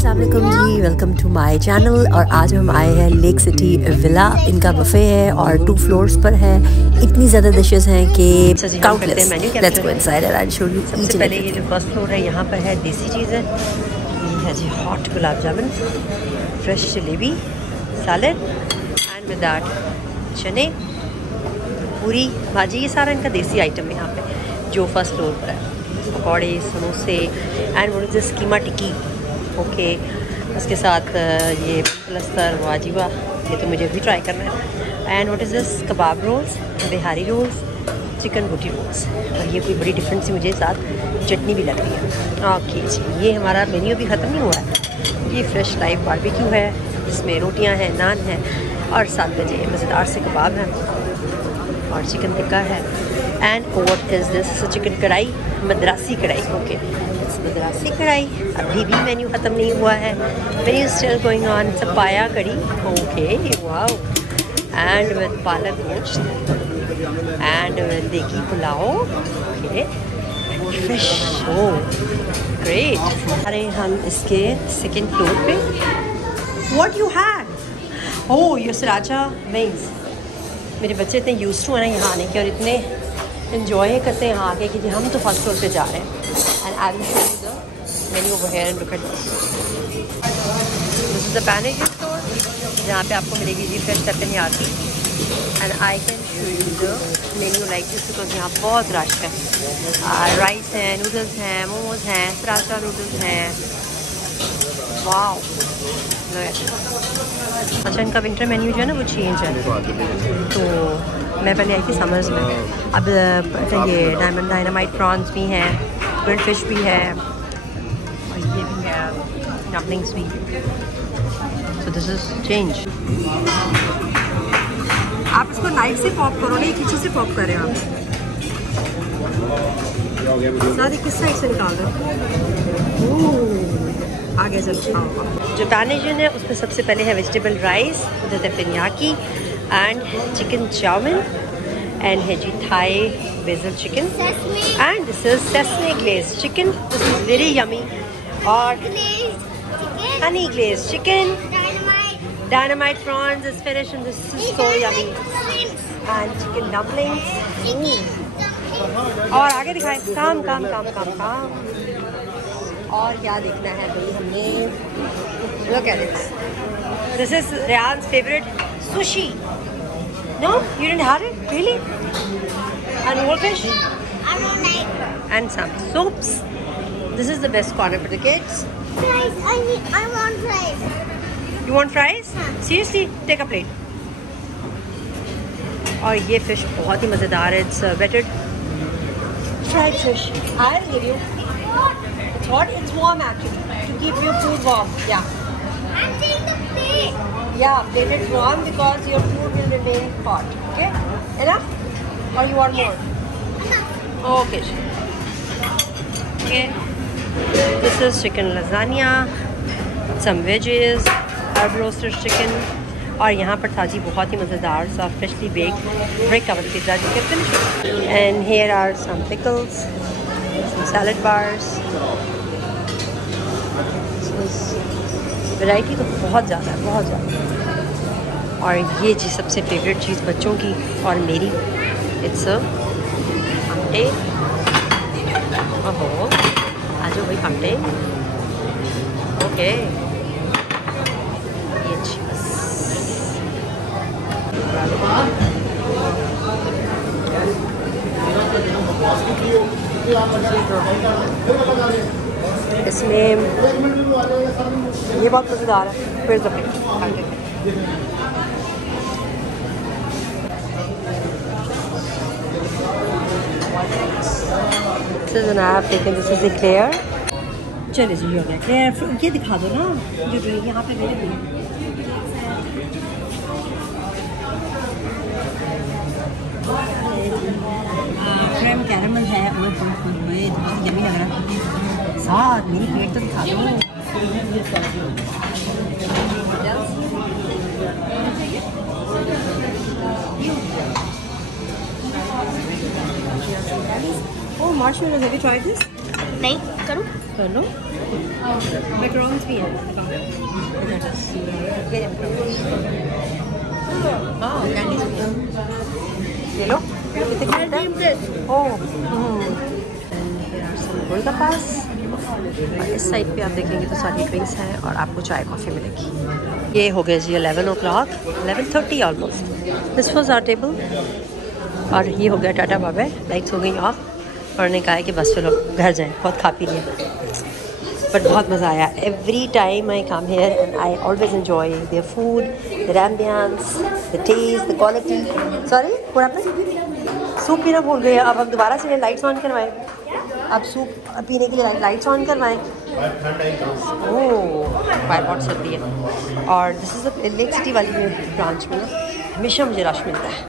अस्सलाम वालेकुम जी, welcome to my channel. और आज हम आए हैं लेक सिटी विला। इनका बफे है और 2 फ्लोर्स पर है। इतनी ज़्यादा डिशेस हैं कि countless. Let's go inside and I will show you each and पहले ये जो फर्स्ट फ्लोर है यहाँ पर है देसी चीज़ें। ये है जी hot gulab jamun, fresh jalebi, salad and with that चने, पूरी भाजी। ये सारा इनका देसी आइटम है यहाँ पे जो फर्स्ट फ्लोर पर है। पकौड़े, समोसे and what is this keema tikki. Okay, उसके साथ ये प्लस्तर वाजिबा, ये तो मुझे भी ट्राई करना है। And what is this kebab rolls, Bihari rolls, chicken boti rolls. और ये कोई बड़ी डिफरेंट सी मुझे साथ चटनी भी लग रही है। ओके जी, ये हमारा मेन्यू भी ख़त्म नहीं हुआ है। ये फ्रेश लाइव बारबेक्यू है जिसमें रोटियां हैं, नान है और 7 बजे मज़ेदार से कबाब हैं और चिकन टिक्का है। And what is this, chicken कढ़ाई, मद्रासी कढ़ाई। ओके, मद्रासी कढ़ाई। अभी भी मेन्यू ख़त्म नहीं हुआ है, मेन्यू स्टिल गोइंग ऑन। पाया कढ़ी, ओके वाओ, एंड विद पालक गोश्त एंड विद देगी पुलाव, ओके, फिश, ओ ग्रेट। अरे हम इसके सेकेंड फ्लोर पे what you had, oh your सराचा wings. मेरे बच्चे इतने यूज्ड टू हैं ना यहाँ आने के और इतने इन्जॉय करते हैं यहाँ आके कि हम तो फर्स्ट फ्लोर पे जा रहे हैं। And I will show you the menu over here and look at this. This is the Panage store जहाँ पे आपको मिलेगी जी fresh teppanyaki. And I can show you the menu like this because यहाँ बहुत रश है। Rice हैं, noodles हैं, मोमोज हैं, सराचा नूडल्स हैं। वाओ, अच्छा इनका विंटर मेन्यू जो है ना वो चेंज है। तो मैं पहले आई थी समर्स में, अब ये डायनामाइट प्रॉन्स भी हैं, ग्रिल्ड फिश भी है और ये भी है, डम्पलिंग्स भी। So this is change. आप इसको नाइफ से पॉप करो, नहीं किसी से पॉप करें आप। साथ ही किस साइड से निकाल रहे हो? आगे से जो पैनेजन है उसमें सबसे पहले है वेजिटेबल राइस, उधर teppanyaki and chicken chowmein and है जी Thai basil chicken and this is sesame glaze chicken. This is very yummy. और honey glaze chicken, dynamite prawns is finish and this is so yummy and chicken dumplings. और आगे दिखाएं, काम काम काम काम काम। और क्या देखना है भाई हमने, look at this. This is Ryan's favorite sushi. No, you didn't have it, really? And whole fish? I don't like. And some soups. This is the best corner for the kids. Fries. I want fries. You want fries? Seriously, take a plate. और ये fish बहुत ही मज़ेदार है. It's wetted fried fish. I'll give you. Hot, it's warm actually, to keep your food warm. Yeah. I'm taking the plate. Yeah, plate is warm because your food will remain hot. Okay? Enough? Or you want more? Enough. Okay. Okay. This is chicken lasagna, some veggies, herb roasted chicken. और यहाँ पर था जी बहुत ही मज़ेदार सा freshly baked brick oven pizza chicken. And here are some pickles, some salad bars. Variety तो बहुत ज़्यादा है, बहुत ज़्यादा। और ये जी सबसे फेवरेट चीज़ बच्चों की और मेरी, इट्स हमटे। ओहो, आ जाओ भाई हमटे। ओके, ये चीज़ इसमें ये बहुत मज़ेदार है। फिर द प्लेट क्लियर। चले जी हो गया क्लियर। ये दिखा दो ना जो ड्रिंक यहाँ पे मेरे भी। क्रीम कैरेमल है, बहुत यम्मी लग रहा है। साथ मेरी प्लेट तो दिखा दो। Oh, marshmallows. Have you tried this? नहीं करूँ? कर लो। मैक्रोन्स भी हैं। ये लो कितने गोलगप्पास। इस साइड पे आप देखेंगे तो सारी ड्रिंक्स हैं और आपको चाय कॉफ़ी मिलेगी। ये हो गया जी 11 o'clock, 11:30 almost. This was our table और ये हो गया टाटा बाय बाय। लाइट्स हो गई ऑफ और ने कहा है कि बस चलो घर जाएं, बहुत खा पी लिया। बट बहुत मज़ा आया। Every time I come here and I always enjoy their food, their ambience, the taste, the quality. Sorry पूरा आपने सूप पीना भूल गए। अब हम दोबारा से लाइट्स ऑन करवाएं। अब सूप पीने के लिए लाइट्स ऑन करवाएं। ओह बाय बहुत सर्दी है। और दिस इज़ लेक सिटी वाली ब्रांच में हमेशा मुझे रश मिलता है।